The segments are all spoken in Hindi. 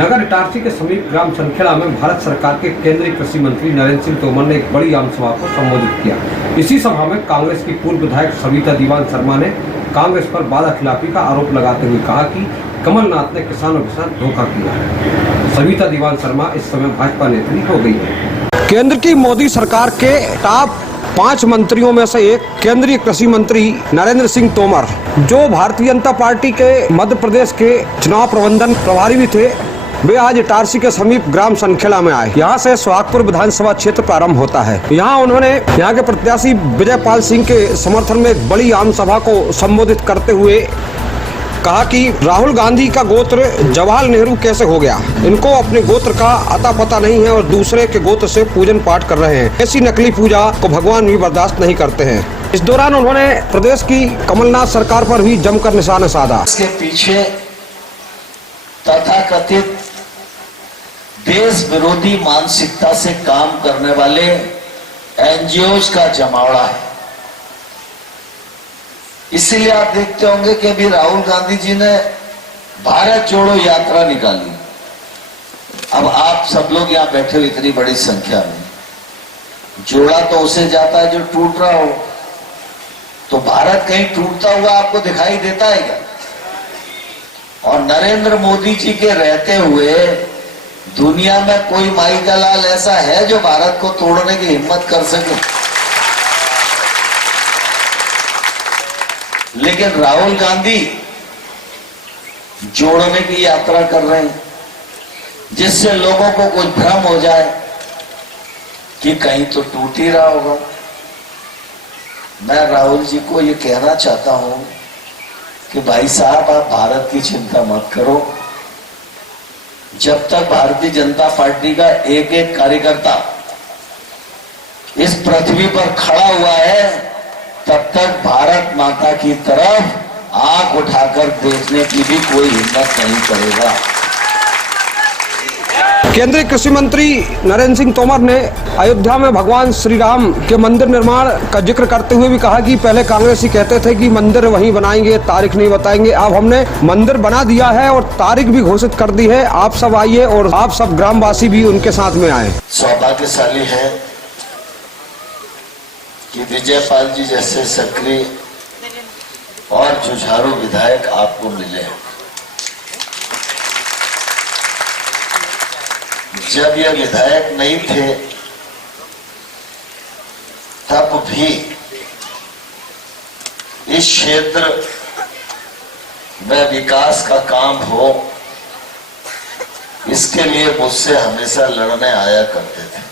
नगर इटारसी के समीप ग्राम संखेड़ा में भारत सरकार के केंद्रीय कृषि मंत्री नरेंद्र सिंह तोमर ने एक बड़ी आम सभा को संबोधित किया। इसी सभा में कांग्रेस की पूर्व विधायक सविता दीवान शर्मा ने कांग्रेस पर वादा खिलाफी का आरोप लगाते हुए कहा कि कमलनाथ ने किसानों के साथ धोखा किया है। सविता दीवान शर्मा इस समय भाजपा नेत्री हो गई है। केंद्र की मोदी सरकार के टॉप 5 मंत्रियों में से एक केंद्रीय कृषि मंत्री नरेंद्र सिंह तोमर, जो भारतीय जनता पार्टी के मध्य प्रदेश के चुनाव प्रबंधन प्रभारी भी थे, वे आज इटारसी के समीप ग्राम संखेड़ा में आए। यहाँ से सोहागपुर विधानसभा क्षेत्र प्रारंभ होता है। यहाँ उन्होंने यहाँ के प्रत्याशी विजयपाल सिंह के समर्थन में एक बड़ी आम सभा को संबोधित करते हुए कहा कि राहुल गांधी का गोत्र जवाहरलाल नेहरू कैसे हो गया, इनको अपने गोत्र का अता पता नहीं है और दूसरे के गोत्र से पूजन पाठ कर रहे हैं। ऐसी नकली पूजा को भगवान भी बर्दाश्त नहीं करते हैं। इस दौरान उन्होंने प्रदेश की कमलनाथ सरकार पर भी जमकर निशाना साधा। इसके पीछे तथाकथित देश विरोधी मानसिकता से काम करने वाले एनजीओज का जमावड़ा है। इसीलिए आप देखते होंगे कि अभी राहुल गांधी जी ने भारत जोड़ो यात्रा निकाली। अब आप सब लोग यहाँ बैठे हो इतनी बड़ी संख्या में, जोड़ा तो उसे जाता है जो टूट रहा हो, तो भारत कहीं टूटता हुआ आपको दिखाई देता है क्या? और नरेंद्र मोदी जी के रहते हुए दुनिया में कोई माई का लाल ऐसा है जो भारत को तोड़ने की हिम्मत कर सके? लेकिन राहुल गांधी जोड़ने की यात्रा कर रहे हैं, जिससे लोगों को कुछ भ्रम हो जाए कि कहीं तो टूट ही रहा होगा। मैं राहुल जी को ये कहना चाहता हूं कि भाई साहब, आप भारत की चिंता मत करो। जब तक भारतीय जनता पार्टी का एक एक कार्यकर्ता इस पृथ्वी पर खड़ा हुआ है, तब तक भारत माता की तरफ आंख उठाकर देखने की भी कोई हिम्मत नहीं करेगा। केंद्रीय कृषि मंत्री नरेंद्र सिंह तोमर ने अयोध्या में भगवान श्री राम के मंदिर निर्माण का जिक्र करते हुए भी कहा कि पहले कांग्रेसी कहते थे कि मंदिर वहीं बनाएंगे, तारीख नहीं बताएंगे। अब हमने मंदिर बना दिया है और तारीख भी घोषित कर दी है। आप सब आइए और आप सब ग्रामवासी भी उनके साथ में आए। सौभाग्यशाली है कि विजयपाल जी जैसे सक्रिय और जुझारू विधायक आपको मिले। जब ये विधायक नहीं थे तब भी इस क्षेत्र में विकास का काम हो, इसके लिए मुझसे हमेशा लड़ने आया करते थे।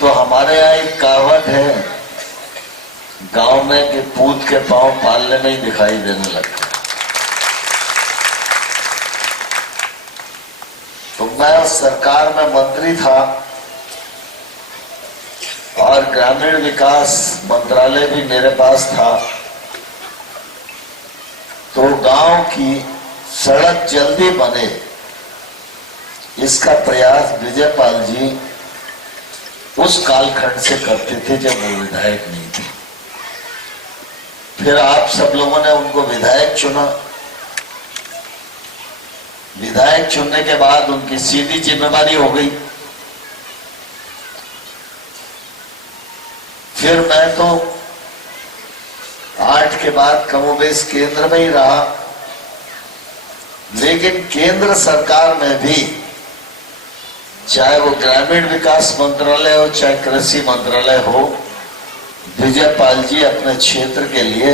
तो हमारे यहाँ एक कहावत है गांव में कि पूत के पांव पालने में ही दिखाई देने लगते। तो मैं सरकार में मंत्री था और ग्रामीण विकास मंत्रालय भी मेरे पास था। तो गांव की सड़क जल्दी बने, इसका प्रयास विजयपाल जी उस कालखंड से करते थे जब वो विधायक नहीं थे। फिर आप सब लोगों ने उनको विधायक चुना। विधायक चुनने के बाद उनकी सीधी जिम्मेदारी हो गई। फिर मैं तो 8 के बाद कमोबेश केंद्र में ही रहा, लेकिन केंद्र सरकार में भी, चाहे वो ग्रामीण विकास मंत्रालय हो चाहे कृषि मंत्रालय हो, विजयपाल जी अपने क्षेत्र के लिए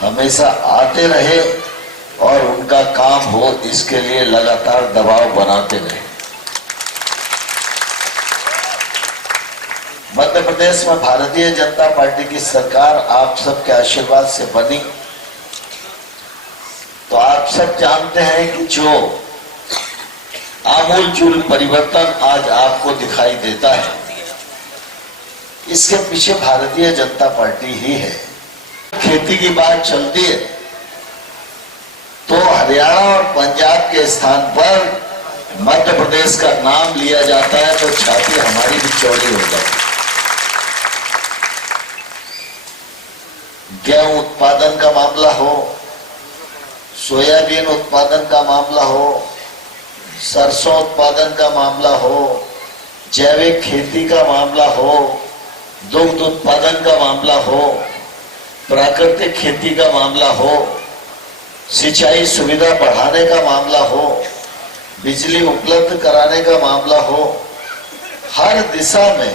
हमेशा आते रहे और उनका काम हो इसके लिए लगातार दबाव बनाते रहे। मध्य प्रदेश में भारतीय जनता पार्टी की सरकार आप सबके आशीर्वाद से बनी। तो आप सब जानते हैं कि जो आमूलचूल परिवर्तन आज आपको दिखाई देता है, इसके पीछे भारतीय जनता पार्टी ही है। खेती की बात चलती है तो हरियाणा और पंजाब के स्थान पर मध्य प्रदेश का नाम लिया जाता है, तो छाती हमारी भी चौड़ी हो जाती है। गेहूं उत्पादन का मामला हो, सोयाबीन उत्पादन का मामला हो, सरसों उत्पादन का मामला हो, जैविक खेती का मामला हो, दुग्ध उत्पादन का मामला हो, प्राकृतिक खेती का मामला हो, सिंचाई सुविधा बढ़ाने का मामला हो, बिजली उपलब्ध कराने का मामला हो, हर दिशा में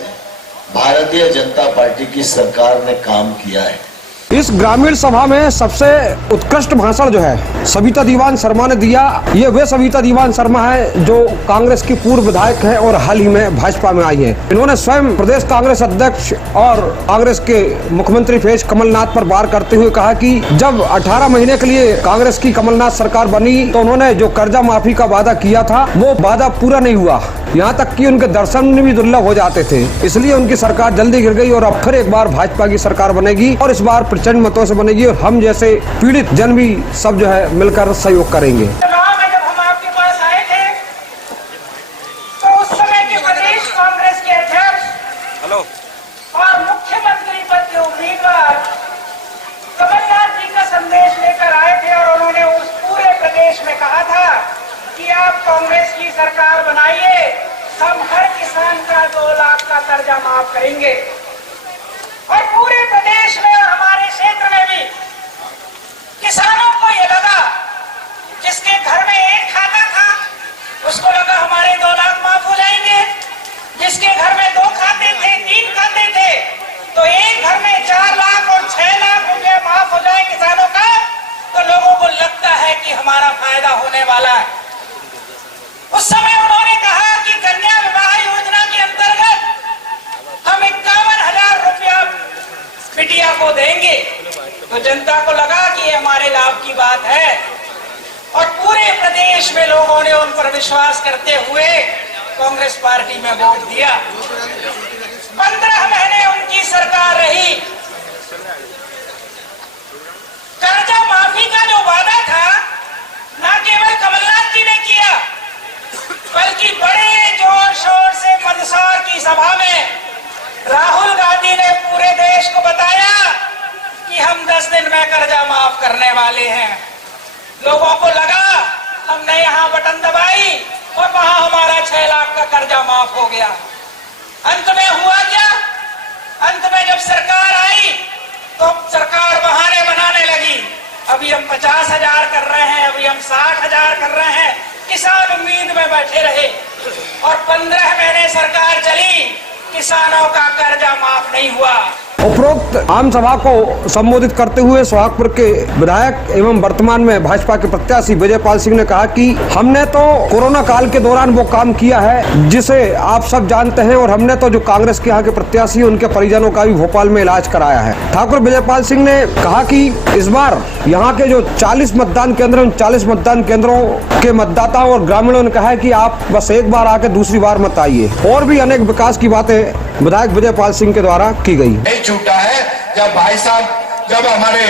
भारतीय जनता पार्टी की सरकार ने काम किया है। इस ग्रामीण सभा में सबसे उत्कृष्ट भाषण जो है सविता दीवान शर्मा ने दिया। ये वे सविता दीवान शर्मा है जो कांग्रेस की पूर्व विधायक है और हाल ही में भाजपा में आई है। इन्होंने स्वयं प्रदेश कांग्रेस अध्यक्ष और कांग्रेस के मुख्यमंत्री फेज कमलनाथ पर वार करते हुए कहा कि जब 18 महीने के लिए कांग्रेस की कमलनाथ सरकार बनी तो उन्होंने जो कर्जा माफी का वादा किया था वो वादा पूरा नहीं हुआ, यहाँ तक कि उनके दर्शन भी दुर्लभ हो जाते थे। इसलिए उनकी सरकार जल्दी गिर गई और अब फिर एक बार भाजपा की सरकार बनेगी और इस बार प्रचंड मतों से बनेगी और हम जैसे पीड़ित जन भी सब जो है मिलकर सहयोग करेंगे। जब हम आपके पास आए थे तो उस समय के प्रदेश कांग्रेस के अध्यक्ष और मुख्यमंत्री पद के उम्मीदवार कमलनाथ जी का संदेश लेकर आए थे और उन्होंने उस पूरे प्रदेश में कहा था कि आप कांग्रेस की सरकार बनाइए, हम हर किसान का 2 लाख का कर्जा माफ करेंगे। और पूरे प्रदेश में और हमारे क्षेत्र में भी किसानों को ये लगा, जिसके घर में 1 खाता था उसको लगा हमारे 2 लाख माफ हो जाएंगे, जिसके घर में 2 खाते थे, 3 खाते थे, तो एक घर में 4 लाख और 6 लाख रुपए माफ हो जाए किसानों का, तो लोगों को लगता है कि हमारा फायदा होने वाला है। उस समय उन्होंने कहा कि कन्या विवाह योजना के अंतर्गत हम 51,000 रुपया बिटिया को देंगे, तो जनता को लगा कि ये हमारे लाभ की बात है और पूरे प्रदेश में लोगों ने उन पर विश्वास करते हुए कांग्रेस पार्टी में वोट दिया। 15 महीने उनकी सरकार रही। कर्जा माफी का जो वादा था न केवल कमलनाथ जी ने किया, बल्कि बड़े जोर शोर से मंदसौर की सभा में राहुल गांधी ने पूरे देश को बताया कि हम 10 दिन में कर्जा माफ करने वाले हैं। लोगों को लगा, हमने यहाँ बटन दबाई और वहां हमारा 6 लाख का कर्जा माफ हो गया। अंत में हुआ क्या? अंत में जब सरकार आई तो सरकार बहाने बनाने लगी। अभी हम 50,000 कर रहे हैं, अभी हम 60,000 कर रहे हैं। किसान उम्मीद में बैठे रहे और 15 महीने सरकार चली, किसानों का कर्जा माफ नहीं हुआ। उपरोक्त आम सभा को संबोधित करते हुए सोहागपुर के विधायक एवं वर्तमान में भाजपा के प्रत्याशी विजयपाल सिंह ने कहा कि हमने तो कोरोना काल के दौरान वो काम किया है जिसे आप सब जानते हैं और हमने तो जो कांग्रेस के यहाँ के प्रत्याशी उनके परिजनों का भी भोपाल में इलाज कराया है। ठाकुर विजयपाल सिंह ने कहा कि इस बार यहाँ के जो 40 मतदान केंद्र, उन 40 मतदान केंद्रों के मतदाताओं और ग्रामीणों ने कहा है कि आप बस एक बार आके दूसरी बार मत आइए। और भी अनेक विकास की बातें विधायक विजयपाल सिंह के द्वारा की गई। छूटा है जब भाई साहब जब हमारे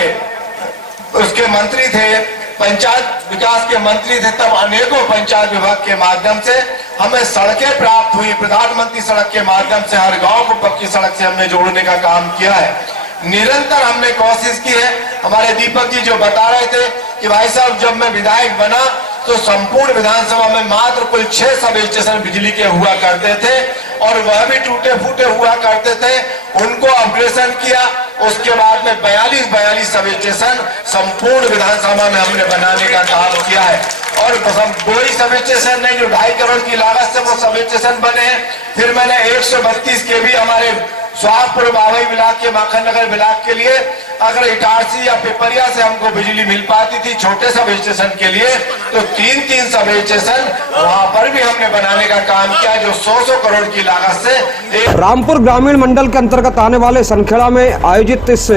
उसके मंत्री थे, पंचायत विकास के मंत्री थे, तब अनेकों पंचायत विभाग के माध्यम से हमें सड़कें प्राप्त हुई। प्रधानमंत्री सड़क के माध्यम से हर गांव को पक्की सड़क से हमने जोड़ने का काम किया है। निरंतर हमने कोशिश की है। हमारे दीपक जी जो बता रहे थे कि भाई साहब जब मैं विधायक बना तो संपूर्ण विधानसभा में मात्र कुल 6 सब स्टेशन बिजली के हुआ करते थे और वह भी टूटे फूटे हुआ करते थे। उनको अपग्रेडेशन किया, उसके बाद में 42 सब स्टेशन संपूर्ण विधानसभा में हमने बनाने का काम किया है। और हम 2 ही सब स्टेशन नहीं, जो 2.5 करोड़ की लागत से वो सब स्टेशन बने हैं। फिर मैंने 132 के भी हमारे सोहागपुर बावई ब्लॉक के माखन नगर ब्लॉक के लिए अगर इटारसी या पिपरिया से हमको बिजली मिल पाती थी छोटे सब स्टेशन के लिए, तो 3 सब स्टेशन वहां पर भी हमने बनाने का काम किया जो 100 करोड़ की लागत से। रामपुर ग्रामीण मंडल के अंतर्गत आने वाले सनखेड़ा में आयोजित इस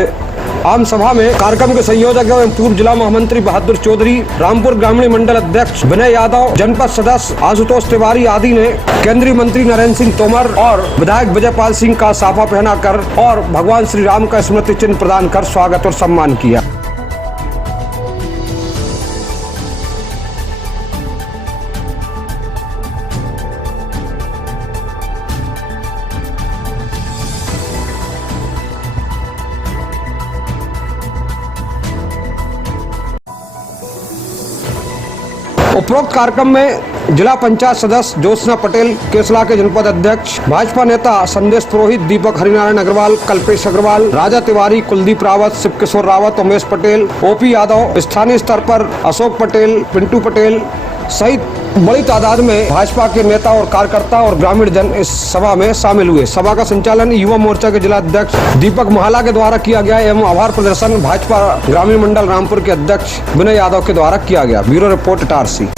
आम सभा में कार्यक्रम के संयोजक एवं पूर्व जिला महामंत्री बहादुर चौधरी, रामपुर ग्रामीण मंडल अध्यक्ष विनय यादव, जनपद सदस्य आशुतोष तिवारी आदि ने केंद्रीय मंत्री नरेंद्र सिंह तोमर और विधायक विजयपाल सिंह का साफा पहनाकर और भगवान श्री राम का स्मृति चिन्ह प्रदान कर स्वागत और सम्मान किया। उपरोक्त कार्यक्रम में जिला पंचायत सदस्य ज्योत्सना पटेल, केसला के जनपद अध्यक्ष, भाजपा नेता संदेश पुरोहित, दीपक हरिनारायण अग्रवाल, कल्पेश अग्रवाल, राजा तिवारी, कुलदीप रावत, शिव किशोर रावत, उमेश पटेल, ओपी यादव, स्थानीय स्तर पर अशोक पटेल, पिंटू पटेल सहित बड़ी तादाद में भाजपा के नेता और कार्यकर्ता और ग्रामीण जन इस सभा में शामिल हुए। सभा का संचालन युवा मोर्चा के जिला अध्यक्ष दीपक महाला के द्वारा किया गया एवं आभार प्रदर्शन भाजपा ग्रामीण मंडल रामपुर के अध्यक्ष विनय यादव के द्वारा किया गया। Bureau report Itarsi.